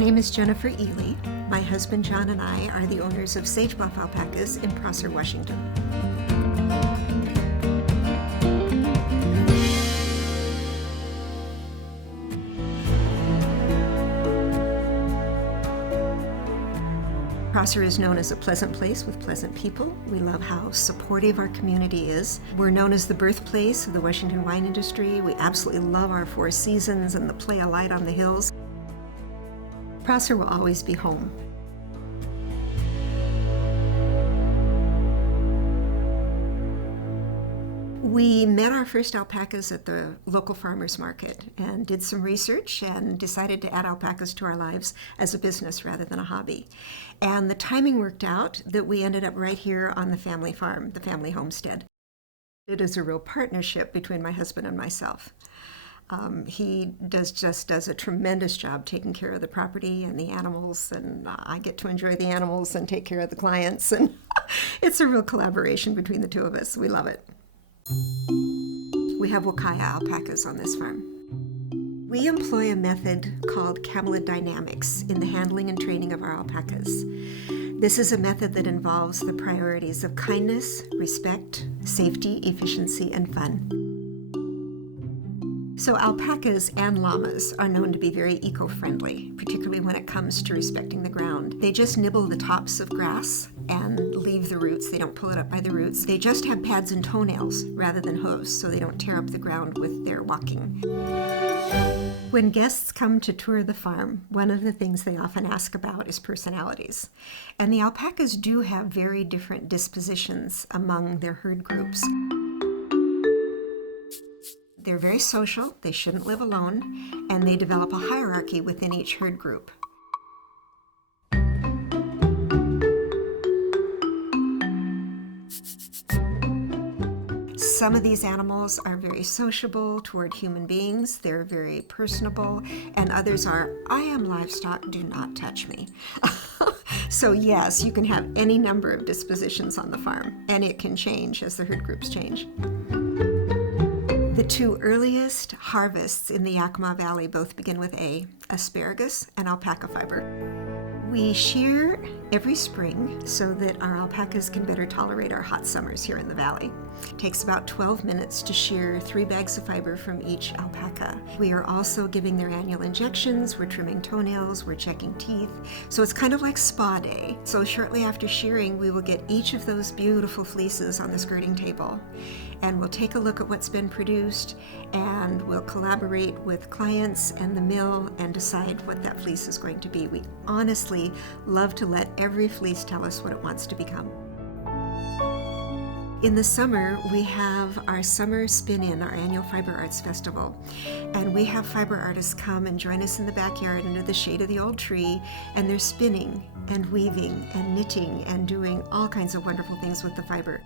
name is Jennifer Ely. My husband John and I are the owners of Bluff Alpacas in Prosser, Washington. Prosser is known as a pleasant place with pleasant people. We love how supportive our community is. We're known as the birthplace of the Washington wine industry. We absolutely love our four seasons and the play of light on the hills. Prosser will always be home. We met our first alpacas at the local farmers market and did some research and decided to add alpacas to our lives as a business rather than a hobby. And the timing worked out that we ended up right here on the family farm, the family homestead. It is a real partnership between my husband and myself. He just does a tremendous job taking care of the property and the animals, and I get to enjoy the animals and take care of the clients, and it's a real collaboration between the two of us. We love it. We have Wakaya alpacas on this farm. We employ a method called camelid dynamics in the handling and training of our alpacas. This is a method that involves the priorities of kindness, respect, safety, efficiency, and fun. So alpacas and llamas are known to be very eco-friendly, particularly when it comes to respecting the ground. They just nibble the tops of grass and leave the roots. They don't pull it up by the roots. They just have pads and toenails rather than hooves, so they don't tear up the ground with their walking. When guests come to tour the farm, one of the things they often ask about is personalities. And the alpacas do have very different dispositions among their herd groups. They're very social, they shouldn't live alone, and they develop a hierarchy within each herd group. Some of these animals are very sociable toward human beings, they're very personable, and others are, I am livestock, do not touch me. So yes, you can have any number of dispositions on the farm, and it can change as the herd groups change. The two earliest harvests in the Yakima Valley both begin with A, asparagus and alpaca fiber. We shear every spring so that our alpacas can better tolerate our hot summers here in the valley. It takes about 12 minutes to shear 3 bags of fiber from each alpaca. We are also giving their annual injections, we're trimming toenails, we're checking teeth. So it's kind of like spa day. So shortly after shearing, we will get each of those beautiful fleeces on the skirting table. And we'll take a look at what's been produced, and we'll collaborate with clients and the mill and decide what that fleece is going to be. We honestly love to let every fleece tell us what it wants to become. In the summer, we have our Summer Spin-In, our annual Fiber Arts Festival. And we have fiber artists come and join us in the backyard under the shade of the old tree, and they're spinning and weaving and knitting and doing all kinds of wonderful things with the fiber.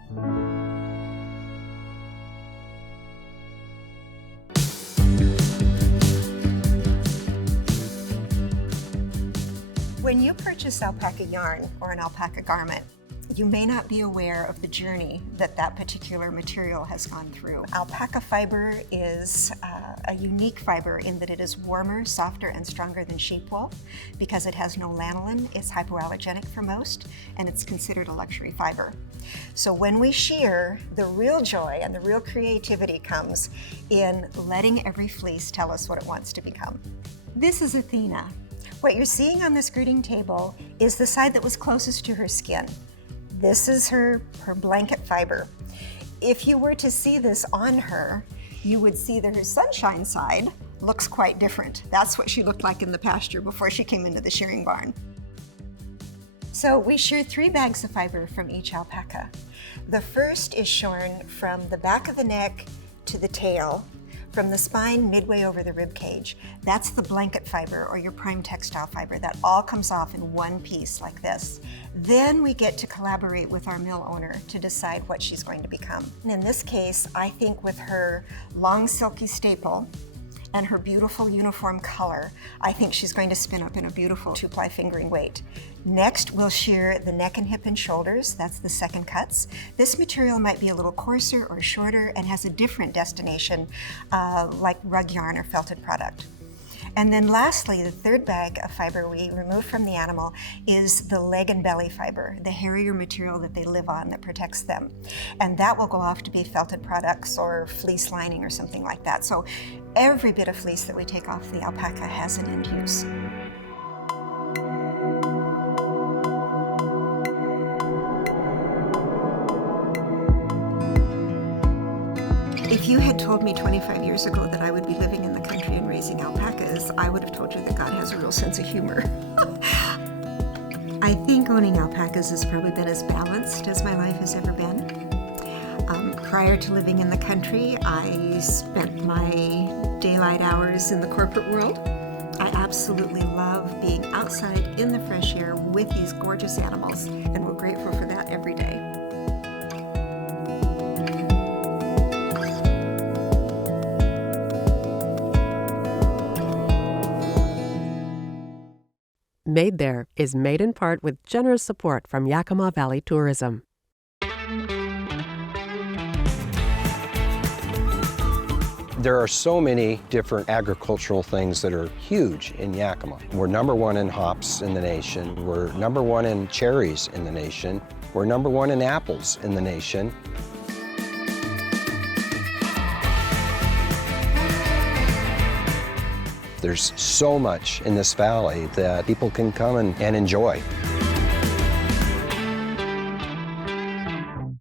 When you purchase alpaca yarn or an alpaca garment, you may not be aware of the journey that that particular material has gone through. Alpaca fiber is a unique fiber in that it is warmer, softer, and stronger than sheep wool because it has no lanolin, it's hypoallergenic for most, and it's considered a luxury fiber. So when we shear, the real joy and the real creativity comes in letting every fleece tell us what it wants to become. This is Athena. What you're seeing on the skirting table is the side that was closest to her skin. This is her blanket fiber. If you were to see this on her, you would see that her sunshine side looks quite different. That's what she looked like in the pasture before she came into the shearing barn. So we shear 3 bags of fiber from each alpaca. The first is shorn from the back of the neck to the tail, from the spine midway over the rib cage. That's the blanket fiber or your prime textile fiber. That all comes off in one piece like this. Then we get to collaborate with our mill owner to decide what she's going to become. And in this case, I think with her long silky staple and her beautiful uniform color, I think she's going to spin up in a beautiful 2-ply fingering weight. Next, we'll shear the neck and hip and shoulders. That's the second cuts. This material might be a little coarser or shorter and has a different destination, like rug yarn or felted product. And then lastly, the third bag of fiber we remove from the animal is the leg and belly fiber, the hairier material that they live on that protects them. And that will go off to be felted products or fleece lining or something like that. So every bit of fleece that we take off the alpaca has an end use. If you had told me 25 years ago that I would be living in the country and raising alpacas, I would have told you that God has a real sense of humor. I think owning alpacas has probably been as balanced as my life has ever been. Prior to living in the country, I spent my daylight hours in the corporate world. I absolutely love being outside in the fresh air with these gorgeous animals, and we're grateful for that every day. Made There is made in part with generous support from Yakima Valley Tourism. There are so many different agricultural things that are huge in Yakima. We're #1 in hops in the nation. We're #1 in cherries in the nation. We're #1 in apples in the nation. There's so much in this valley that people can come and enjoy.